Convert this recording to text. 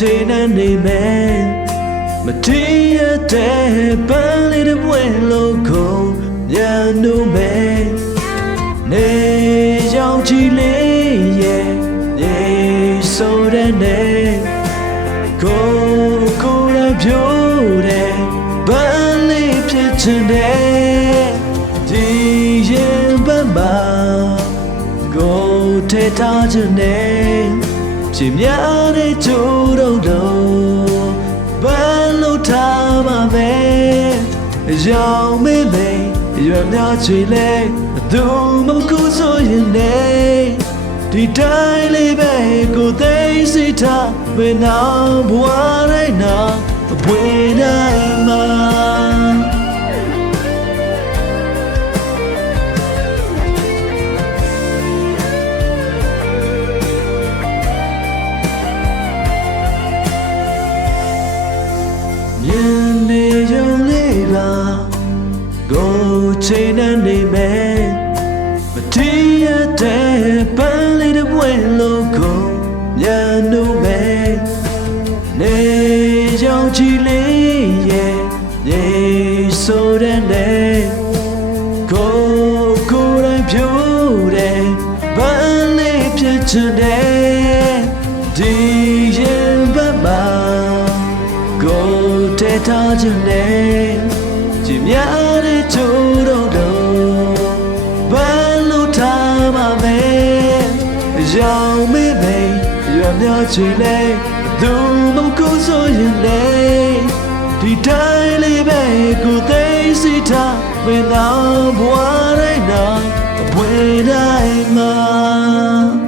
ချိန်နဲ့နေမယ်မတည်ရတဲ့ပန်းလေးတစ်ပွင့်လုံးကိုပြန်နိုးမယ်နေရောက်ကြည့်လေးရဲ့ရေဆိုတဲ့နေကိုရပြိုးတဲ့ပန်းလေးဖြစ်ချင်တဲ့ဒီရင်ပန်းပါကိုထဲထားချင်တဲ့ရှင်များတဲ့ကျိုးတော့ပန်းလို့ထားပါမယ်ရောင်မေးမေးရွယ်များချွေလဲသူမကူဆိုရင်နေဒီတိုင်းလေးပဲကိုသိစိတ်ထားဘယ်နောက်ဘဝတိုင်းနောက်ဘွေတိုင်းမှာနေရုံလေးပါကိုချိန်နဲ့နေမယ်မတည်ရတဲ့ပန်းလေးတစ်ပွင့်လုံးကိုပြန်နိုးမယ်နေရောက်ကြည့်လေးရဲ့နေဆိုတဲ့နေကိုယ်တိုင်ပြိုးတဲ့ပန်းလေးဖြစ်ချင်တဲ့ဒီရင်ဘက်မှာကိုထဲထားချင်တဲ့ကြည်များတဲ့ကျိုးတော့ဘယ်လိုထားပါမယ်ရောင်မေးမေးရွယ်များချီလဲသူမကူဆိုရင်လေဒီတိုင်းလေးပဲကိုသိစိတ်ထားဘယ်နောက်ဘဝတိုင်းနောက်ဘွေတိုင်းမှာ